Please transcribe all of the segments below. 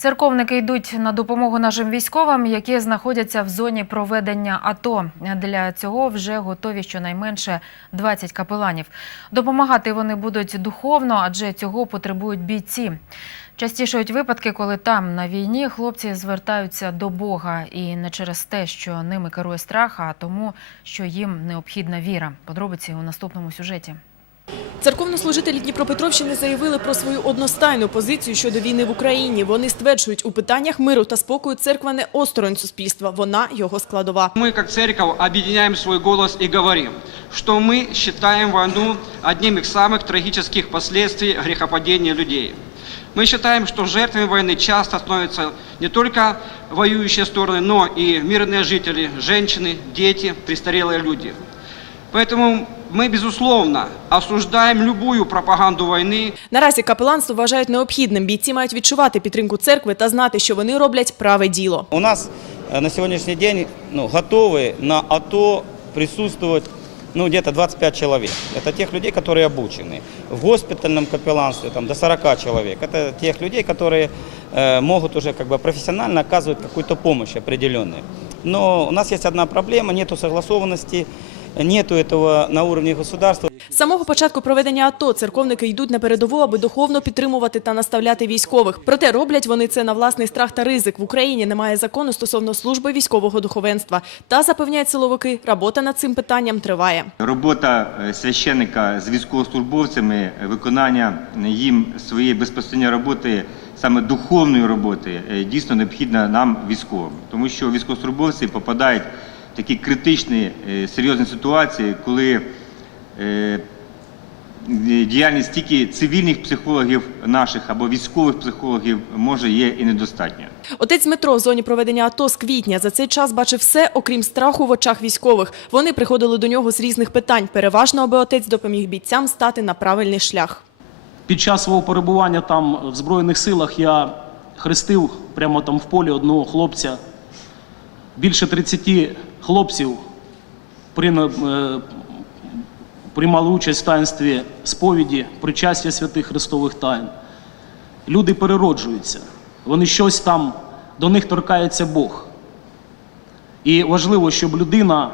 Церковники йдуть на допомогу нашим військовим, які знаходяться в зоні проведення АТО. Для цього вже готові щонайменше 20 капеланів. Допомагати вони будуть духовно, адже цього потребують бійці. Частішають випадки, коли там на війні хлопці звертаються до Бога і не через те, що ними керує страх, а тому, що їм необхідна віра. Подробиці у наступному сюжеті. Церковнослужителі Дніпропетровщини заявили про свою одностайну позицію щодо війни в Україні. Вони стверджують, у питаннях миру та спокою церква не осторонь суспільства, вона його складова. Мы, как церковь, объединяем свой голос и говорим, что мы считаем войну одним из самых трагических последствий грехопадения людей. Мы считаем, что жертвами войны часто становятся не только воюющие стороны, но и мирные жители, женщины, дети, престарелые люди. Поэтому мы, безусловно, осуждаем любую пропаганду войны, Наразі капеланство вважають необхідним. Бійці мають відчувати підтримку церкви та знати, що вони роблять праве діло. У нас э, на сегодняшний день ну, готовы на АТО присутствовать ну, где-то 25 человек. Это тех людей, которые обучены. В госпитальном капелланстве там, до 40 человек. Это тех людей, которые э, могут уже как бы профессионально оказывать какую-то помощь определенную. Но у нас есть одна проблема, нету согласованности, нету этого на уровне государства. З самого початку проведення АТО церковники йдуть на передову, аби духовно підтримувати та наставляти військових. Проте роблять вони це на власний страх та ризик. В Україні немає закону стосовно служби військового духовенства. Та запевняють силовики, робота над цим питанням триває. Робота е, священника з військовослужбовцями, е, виконання їм своєї безпосередньої роботи, саме духовної роботи, е, дійсно необхідна нам військовим, тому що військовослужбовці попадають такі критичні е, серйозні ситуації, коли е, діяльність тільки цивільних психологів наших або військових психологів може є і недостатньо. Отець Дмитро в зоні проведення АТО з квітня за цей час бачив все, окрім страху в очах військових. Вони приходили до нього з різних питань, переважно аби отець допоміг бійцям стати на правильний шлях. Під час свого перебування там в Збройних силах я хрестив прямо там в полі одного хлопця. Більше 30 хлопців е, приймали участь в таїнстві сповіді, причастя святих Христових таїн. Люди перероджуються, вони щось там, до них торкається Бог. І важливо, щоб людина,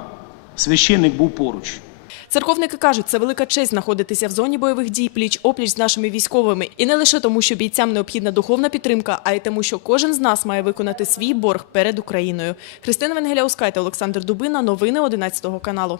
священник був поруч. Церковники кажуть, це велика честь знаходитися в зоні бойових дій пліч опліч з нашими військовими. І не лише тому, що бійцям необхідна духовна підтримка, а й тому, що кожен з нас має виконати свій борг перед Україною. Христина Венгеляускайте, Олександр Дубина. Новини 11 каналу.